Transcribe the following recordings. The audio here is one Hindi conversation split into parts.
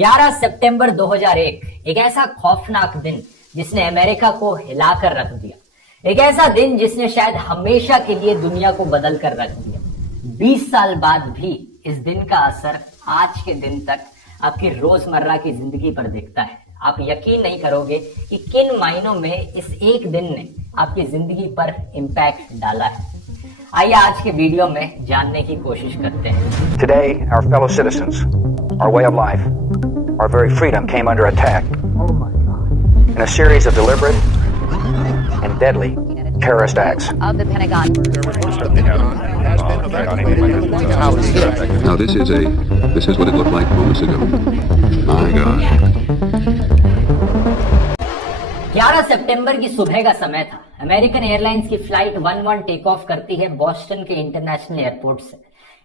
11 सितंबर 2001 एक ऐसा खौफनाक दिन जिसने अमेरिका को हिलाकर रख दिया। एक ऐसा दिन जिसने शायद हमेशा के लिए दुनिया को बदल कर रख दिया। 20 साल बाद भी इस दिन का असर आज के दिन तक आपकी रोजमर्रा की जिंदगी पर दिखता है। आप यकीन नहीं करोगे कि किन मायनों में इस एक दिन ने आपकी जिंदगी पर इम्पैक्ट डाला है। आइए आज के वीडियो में जानने की कोशिश करते हैं। Today, our fellow citizens, our way of life, our very freedom came under attack in a series of deliberate and deadly terrorist acts. Of the Pentagon. Now this is what it looked like moments ago. My God. 11 सितंबर की सुबह का समय था। अमेरिकन एयरलाइंस की फ्लाइट 11 टेक ऑफ करती है बॉस्टन के इंटरनेशनल एयरपोर्ट से।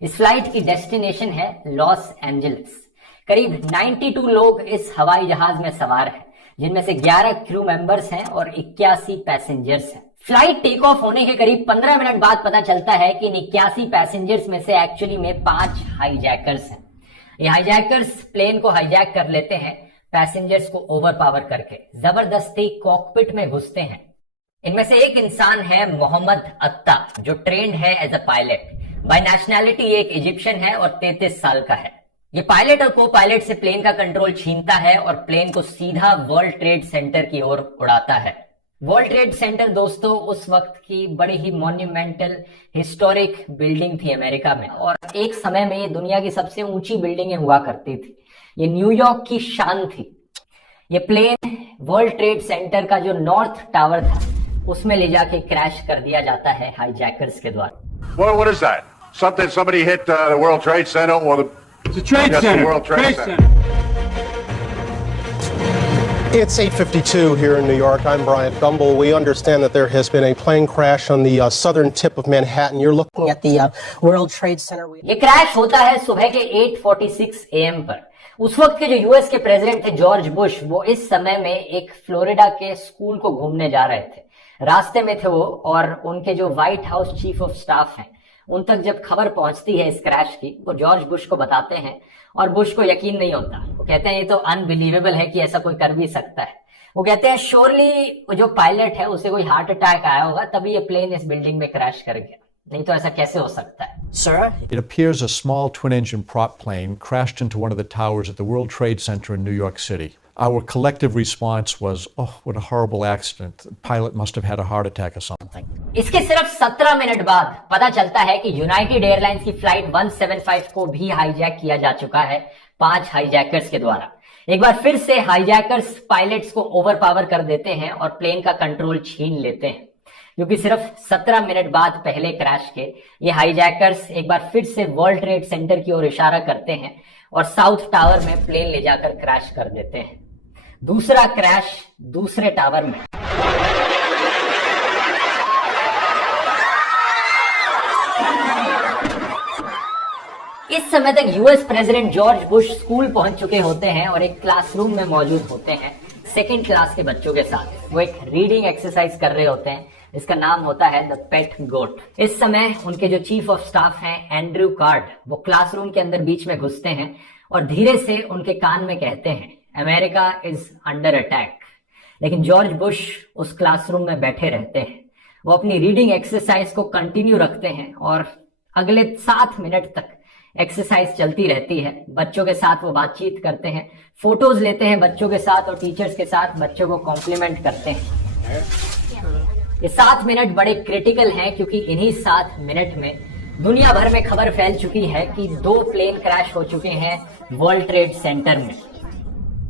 इस फ्लाइट की डेस्टिनेशन है लॉस एंजलिस। करीब 92 लोग इस हवाई जहाज में सवार हैं, जिनमें से 11 क्रू मेंबर्स हैं और 81 पैसेंजर्स हैं। फ्लाइट टेक ऑफ होने के करीब 15 मिनट बाद पता चलता है कि इन 81 पैसेंजर्स में से एक्चुअली में 5 हाईजैकर्स हैं। ये हाईजैकर्स प्लेन को हाईजैक कर लेते हैं, पैसेंजर्स को ओवरपावर करके जबरदस्ती कॉकपिट में घुसते हैं। इनमें से एक इंसान है मोहम्मद अत्ता, जो ट्रेंड है as a pilot. By nationality ये एक इजिप्शियन है और 33 साल का है। ये पायलट और को पायलट से प्लेन का कंट्रोल छीनता है और प्लेन को सीधा वर्ल्ड ट्रेड सेंटर की ओर उड़ाता है। वर्ल्ड ट्रेड सेंटर दोस्तों उस वक्त की बड़ी ही मॉन्यूमेंटल हिस्टोरिक बिल्डिंग थी अमेरिका में, और एक समय में ये दुनिया की सबसे ऊंची बिल्डिंगें हुआ करती थी। ये न्यूयॉर्क की शान थी। ये प्लेन वर्ल्ड ट्रेड सेंटर का जो नॉर्थ टावर था उसमें ले जाके क्रैश कर दिया जाता है हाईजैकर्स के द्वारा। What is that? Somebody hit the World Trade Center or the... It's a trade center. The World Trade Center. It's 8:52 here in New York. I'm Bryant Gumbel. We understand that there has been a plane crash on the southern tip of Manhattan. You're looking at the World Trade Center. ये क्रैश होता है सुबह के 8:46 AM पर। उस वक्त के जो यूएस के प्रेसिडेंट थे जॉर्ज बुश, वो इस समय में एक फ्लोरिडा के स्कूल को घूमने जा रहे थे। रास्ते में थे वो, और उनके जो white house chief of staff हैं उन तक जब खबर पहुंचती है इस क्रैश की, वो जॉर्ज बुश को बताते हैं और बुश को यकीन नहीं होता। वो कहते हैं ये तो अनबिलीवेबल है कि ऐसा कोई कर भी सकता है। वो कहते हैं श्योरली जो पायलट है उसे कोई हार्ट अटैक आया होगा तभी ये प्लेन इस बिल्डिंग में क्रैश कर गया, नहीं तो ऐसा कैसे हो सकता है। Sir? It appears a small twin-engine prop plane crashed into one of the towers at the World Trade Center in New York City. Our collective response was, oh, what a horrible accident. The pilot must have had a heart attack or something. इसके सिर्फ 17 मिनट बाद पता चलता है कि यूनाइटेड एयरलाइंस की फ्लाइट 175 को भी हाईजैक किया जा चुका है 5 हाईजैकर्स के द्वारा। एक बार फिर से हाईजैकर्स पायलट्स को ओवरपावर कर देते हैं और प्लेन का कंट्रोल छीन लेते हैं, क्योंकि सिर्फ 17 मिनट बाद पहले क्रैश के ये हाईजैकर्स एक बार फिर से वर्ल्ड ट्रेड सेंटर की ओर इशारा करते हैं और साउथ टावर में प्लेन ले जाकर क्रैश कर देते हैं। दूसरा क्रैश दूसरे टावर में। इस समय तक US president George Bush school पहुंच चुके होते हैं और एक क्लासरूम में मौजूद होते हैं सेकंड क्लास के बच्चों के साथ। वो एक रीडिंग एक्सरसाइज कर रहे होते हैं, इसका नाम होता है द पेट गोट। इस समय उनके जो चीफ ऑफ स्टाफ हैं एंड्रयू कार्ड, वो क्लासरूम के अंदर बीच में घुसते हैं और धीरे से उनके कान में कहते हैं अमेरिका इज अंडर अटैक। लेकिन जॉर्ज बुश उस क्लासरूम में बैठे रहते हैं। वो अपनी रीडिंग एक्सरसाइज को कंटिन्यू रखते हैं और अगले 7 मिनट तक एक्सरसाइज चलती रहती है। बच्चों के साथ वो बातचीत करते हैं, फोटोज लेते हैं बच्चों के साथ और टीचर्स के साथ बच्चों को कॉम्प्लीमेंट करते हैं। ये 7 मिनट बड़े क्रिटिकल हैं, क्योंकि इन्हीं 7 मिनट में दुनिया भर में खबर फैल चुकी है कि 2 प्लेन क्रैश हो चुके हैं वर्ल्ड ट्रेड सेंटर में।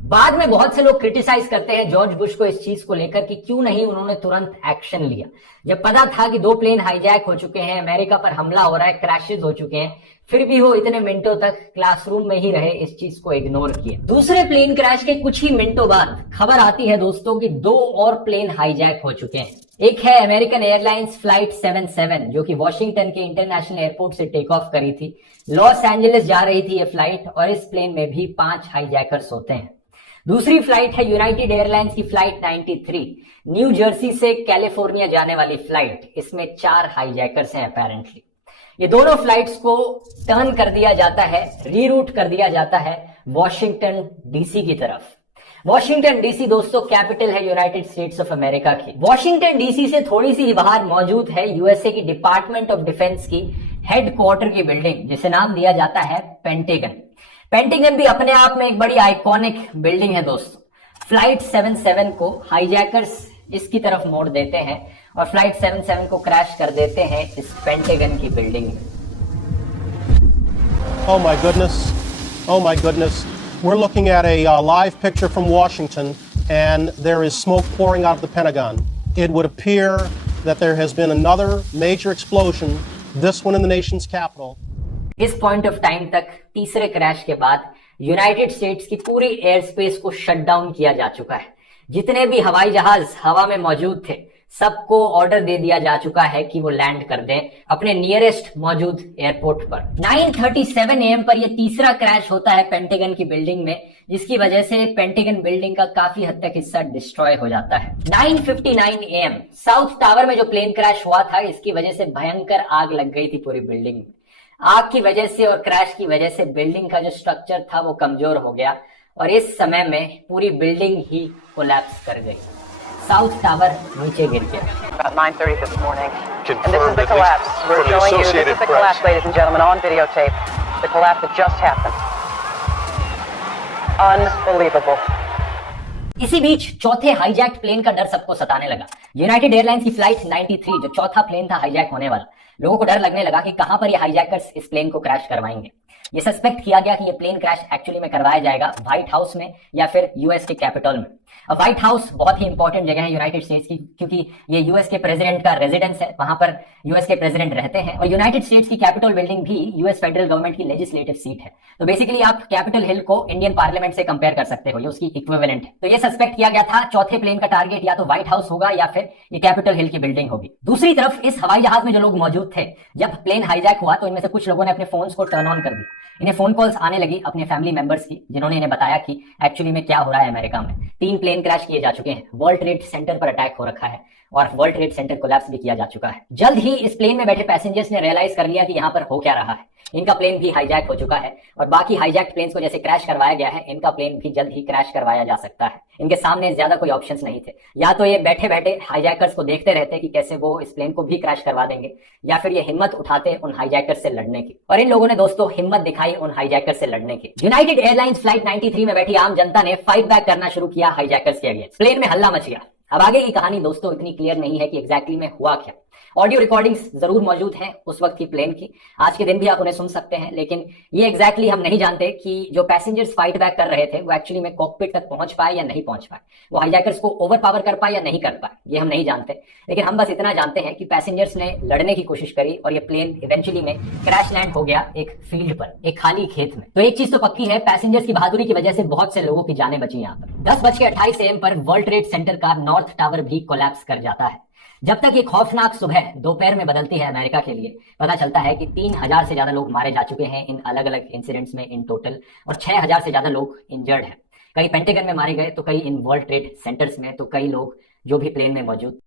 बाद में बहुत से लोग क्रिटिसाइज करते हैं जॉर्ज बुश को इस चीज को लेकर कि क्यों नहीं उन्होंने तुरंत एक्शन लिया। जब पता था कि 2 प्लेन हाईजैक हो चुके हैं, अमेरिका पर हमला हो रहा है, क्रैशेस हो चुके हैं, फिर भी वो इतने मिनटों तक क्लासरूम में ही रहे, इस चीज को इग्नोर किया। दूसरे प्लेन क्रैश के कुछ ही मिनटों बाद खबर आती है दोस्तों कि 2 और प्लेन हाईजैक हो चुके हैं। एक है अमेरिकन एयरलाइंस फ्लाइट 77, जो कि वॉशिंगटन के इंटरनेशनल एयरपोर्ट से टेक ऑफ करी थी। लॉस एंजलिस जा रही थी ये फ्लाइट, और इस प्लेन में भी 5 हाईजैकर्स होते हैं। दूसरी फ्लाइट है यूनाइटेड एयरलाइंस की फ्लाइट 93, न्यू जर्सी से कैलिफोर्निया जाने वाली फ्लाइट। इसमें 4 हाईजैकर्स हैं अपेरेंटली। ये दोनों फ्लाइट्स को टर्न कर दिया जाता है, रीरूट कर दिया जाता है वॉशिंगटन डीसी की तरफ। वॉशिंगटन डीसी दोस्तों कैपिटल है यूनाइटेड स्टेट्स ऑफ अमेरिका की। वॉशिंगटन डीसी से थोड़ी सी बाहर मौजूद है यूएसए की डिपार्टमेंट ऑफ डिफेंस की हेडक्वार्टर की बिल्डिंग, जिसे नाम दिया जाता है पेंटागन। पेंटागन भी अपने आप में एक बड़ी आइकॉनिक बिल्डिंग है दोस्तों। फ्लाइट 77 को हाईजैकर्स इसकी तरफ मोड़ देते हैं और फ्लाइट 77 को क्रैश कर देते हैं इस पेंटागन की बिल्डिंग में। Oh my goodness. Oh my goodness. We're looking at a live picture from Washington, and there is smoke pouring out of the Pentagon. It would appear that there has been another major explosion, this one in the nation's capital. इस पॉइंट ऑफ टाइम तक तीसरे क्रैश के बाद यूनाइटेड स्टेट्स की पूरी एयर स्पेस को शट डाउन किया जा चुका है। जितने भी हवाई जहाज हवा में मौजूद थे सबको ऑर्डर दे दिया जा चुका है कि वो लैंड कर दें अपने नियरेस्ट मौजूद एयरपोर्ट पर। 9:37 AM पर यह तीसरा क्रैश होता है पेंटागन की बिल्डिंग में, जिसकी वजह से पेंटागन बिल्डिंग का काफी हद तक हिस्सा डिस्ट्रॉय हो जाता है। 9:59 AM साउथ टावर में जो प्लेन क्रैश हुआ था, इसकी वजह से भयंकर आग लग गई थी पूरी बिल्डिंग में। आग की वजह से और क्रैश की वजह से बिल्डिंग का जो स्ट्रक्चर था वो कमजोर हो गया और इस समय में पूरी बिल्डिंग ही कोलैप्स कर गई। साउथ टावर नीचे गिर गया। About 9:30 this morning. And this is the collapse. We're showing you, this is the collapse, ladies and gentlemen, on videotape. The collapse that just happened. Unbelievable. इसी बीच चौथे हाईजैक्ट प्लेन का डर सबको सताने लगा। यूनाइटेड एयरलाइंस की फ्लाइट 93 जो चौथा प्लेन था हाईजैक होने वाला, लोगों को डर लगने लगा कि कहां पर ये हाईजैकर्स इस प्लेन को क्रैश करवाएंगे। ये सस्पेक्ट किया गया कि ये प्लेन क्रैश एक्चुअली में करवाया जाएगा व्हाइट हाउस में या फिर यूएस के कैपिटल में। अब व्हाइट हाउस बहुत ही इंपॉर्टेंट जगह है यूनाइटेड स्टेट्स की, क्योंकि ये यूएस के प्रेसिडेंट का रेजिडेंस है, वहां पर यूएस के प्रेसिडेंट रहते हैं और यूनाइटेड स्टेट्स की कैपिटल बिल्डिंग भी यूएस फेडरल गवर्नमेंट की लेजिस्लेटिव सीट है। तो बेसिकली आप कैपिटल हिल को इंडियन पार्लियामेंट से कंपेयर कर सकते हो, ये उसकी इक्विवेलेंट है। तो ये सस्पेक्ट किया गया था चौथे प्लेन का टारगेट या तो व्हाइट हाउस होगा या फिर ये कैपिटल हिल की बिल्डिंग होगी। दूसरी तरफ इस हवाई जहाज में जो लोग मौजूद थे, जब प्लेन हाईजैक हुआ तो इनमें से कुछ लोगों ने अपने फोन्स को टर्न ऑन कर दिया। इन्हें फोन कॉल्स आने लगी अपने फैमिली मेंबर्स की, जिन्होंने इन्हें बताया कि एक्चुअली में क्या हो रहा है अमेरिका में। 3 प्लेन क्रैश किए जा चुके हैं, वर्ल्ड ट्रेड सेंटर पर अटैक हो रखा है और वर्ल्ड ट्रेड सेंटर कोलैप्स भी किया जा चुका है। जल्द ही इस प्लेन में बैठे पैसेंजर्स ने रियलाइज कर लिया कि यहाँ पर हो क्या रहा है। इनका प्लेन भी हाईजैक हो चुका है और बाकी हाईजैक्ट प्लेन्स को जैसे क्रैश करवाया गया है, इनका प्लेन भी जल्द ही क्रैश करवाया जा सकता है। इनके सामने ज्यादा कोई ऑप्शंस नहीं थे, या तो ये बैठे बैठे हाईजैकर्स को देखते रहते कि कैसे वो इस प्लेन को भी क्रैश करवा देंगे, या फिर ये हिम्मत उठाते उन हाईजैकर्स से लड़ने की। और इन लोगों ने दोस्तों हिम्मत दिखाई उन हाईजैकर्स से लड़ने की। यूनाइटेड एयरलाइंस फ्लाइट 93 में बैठी आम जनता ने फाइट बैक करना शुरू किया हाईजैकर्स के अगेंस्ट। प्लेन में हल्ला मच गया। अब आगे की कहानी दोस्तों इतनी क्लियर नहीं है कि एग्जैक्टली में हुआ क्या। ऑडियो रिकॉर्डिंग्स जरूर मौजूद हैं उस वक्त की प्लेन की, आज के दिन भी आप उन्हें सुन सकते हैं, लेकिन ये एग्जैक्टली हम नहीं जानते कि जो पैसेंजर्स फाइट बैक कर रहे थे वो एक्चुअली में कॉकपिट तक पहुंच पाए या नहीं पहुंच पाए, वो हाईजैकर्स को ओवर पावर कर पाए या नहीं कर पाए, ये हम नहीं जानते। लेकिन हम बस इतना जानते हैं कि पैसेंजर्स ने लड़ने की कोशिश करी और ये प्लेन इवेंचुअली में क्रैश लैंड हो गया एक फील्ड पर, एक खाली खेत में। तो एक चीज तो पक्की है, पैसेंजर्स की बहादुरी की वजह से बहुत से लोगों की जानें बची। यहाँ पर 10:28 AM पर वर्ल्ड ट्रेड सेंटर का नॉर्थ टावर भी कोलैप्स कर जाता है। जब तक ये खौफनाक सुबह दोपहर में बदलती है अमेरिका के लिए, पता चलता है कि 3000 से ज्यादा लोग मारे जा चुके हैं इन अलग अलग इंसिडेंट्स में इन टोटल, और 6000 से ज्यादा लोग इंजर्ड हैं। कई पेंटागन में मारे गए तो कई इन वर्ल्ड ट्रेड सेंटर्स में, तो कई लोग जो भी प्लेन में मौजूद